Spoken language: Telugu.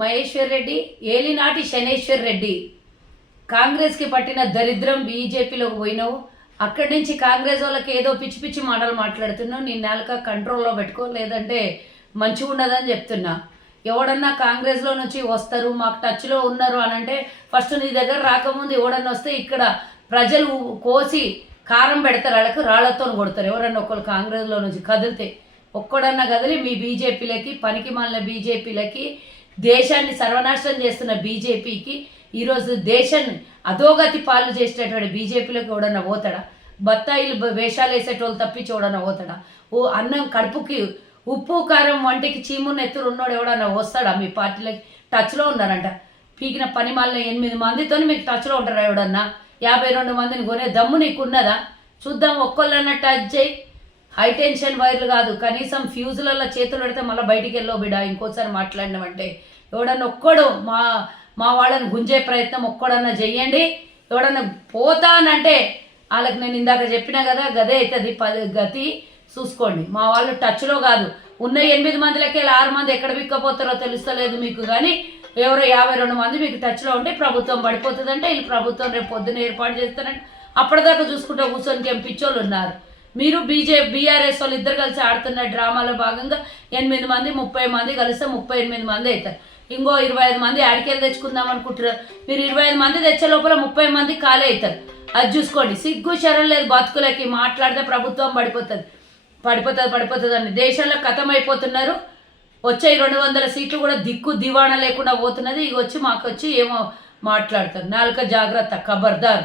మహేశ్వర్ రెడ్డి ఏలినాటి శనేశ్వర్ రెడ్డి కాంగ్రెస్కి పట్టిన దరిద్రం. బీజేపీలోకి పోయినావు, అక్కడి నుంచి కాంగ్రెస్ వాళ్ళకి ఏదో పిచ్చి పిచ్చి మాటలు మాట్లాడుతున్నావు. నీ నాలుక కంట్రోల్లో పెట్టుకో, లేదంటే మంచిగా ఉండదని చెప్తున్నా. ఎవడన్నా కాంగ్రెస్లో నుంచి వస్తారు, మాకు టచ్లో ఉన్నారు అని అంటే ఫస్ట్ నీ దగ్గర రాకముందు ఎవడన్నా వస్తే ఇక్కడ ప్రజలు కోసి కారం పెడతారు, వాళ్ళకి రాళ్లతో కొడతారు. ఎవరన్నా ఒకళ్ళు కాంగ్రెస్లో నుంచి కదిలితే ఒక్కడన్నా కదిలి మీ బీజేపీలకి, పనికి మాలిన బీజేపీలకి, దేశాన్ని సర్వనాశనం చేస్తున్న బీజేపీకి, ఈరోజు దేశాన్ని అధోగతి పాలు చేసేటటువంటి బీజేపీలోకి ఎవడన్నా పోతాడా? బత్తాయిలు వేషాలు వేసేటోళ్ళు తప్పించి ఎవడన్నా పోతాడా? ఓ అన్నం కడుపుకి ఉప్పు కారం వంటికి చీమున్న ఎత్తురు ఉన్నోడు ఎవడన్నా వస్తాడా? మీ పార్టీలకి టచ్లో ఉన్నారంట. పీకిన పని మాలిన 8 మందితో మీకు టచ్లో ఉంటారా? ఎవడన్నా 52 మందిని కొనే దమ్ము నీకు ఉన్నదా? చూద్దాం, ఒక్కళ్ళన్నా టచ్ చేయి. హై టెన్షన్ వైర్లు కాదు, కనీసం ఫ్యూజులలో చేతులు పెడితే మళ్ళీ బయటికి వెళ్ళో బిడా ఇంకోసారి మాట్లాడినామంటే. ఎవడన్నా ఒక్కడు మా వాళ్ళని గుంజే ప్రయత్నం ఒక్కడన్నా చెయ్యండి. ఎవడన్నా పోతానంటే వాళ్ళకి నేను ఇందాక చెప్పినా కదా, గదే అవుతుంది గతి. చూసుకోండి, మా వాళ్ళు టచ్లో కాదు. ఉన్న 8 మందిలకి 6 మంది ఎక్కడ బిక్కపోతారో తెలుస్తలేదు మీకు, కానీ ఎవరో 52 మంది మీకు టచ్లో ఉంటే ప్రభుత్వం పడిపోతుందంటే వీళ్ళు ప్రభుత్వం రేపు పొద్దున్న ఏర్పాటు చేస్తారంటే అప్పటిదాకా చూసుకుంటే కూర్చొనికి ఏం పిచ్చోళ్ళు ఉన్నారు. మీరు బీఆర్ఎస్ వాళ్ళు ఇద్దరు కలిసి ఆడుతున్న డ్రామాలో భాగంగా 8 మంది 30 మంది కలిస్తే 38 మంది అవుతారు. ఇంకో 25 మంది ఆడికెళ్ళి తెచ్చుకుందాం అనుకుంటున్నారు. మీరు 25 మంది తెచ్చే లోపల 30 మంది ఖాళీ అవుతారు. అది చూసుకోండి. సిగ్గు శరం లేదు బతుకులకి. మాట్లాడితే ప్రభుత్వం పడిపోతుంది అని దేశంలో కథం అయిపోతున్నారు. వచ్చే 200 సీట్లు కూడా దిక్కు దివాణా లేకుండా పోతున్నది. ఇక వచ్చి మాకు వచ్చి ఏమో మాట్లాడతారు. నాలుక జాగ్రత్త, ఖబర్దార్.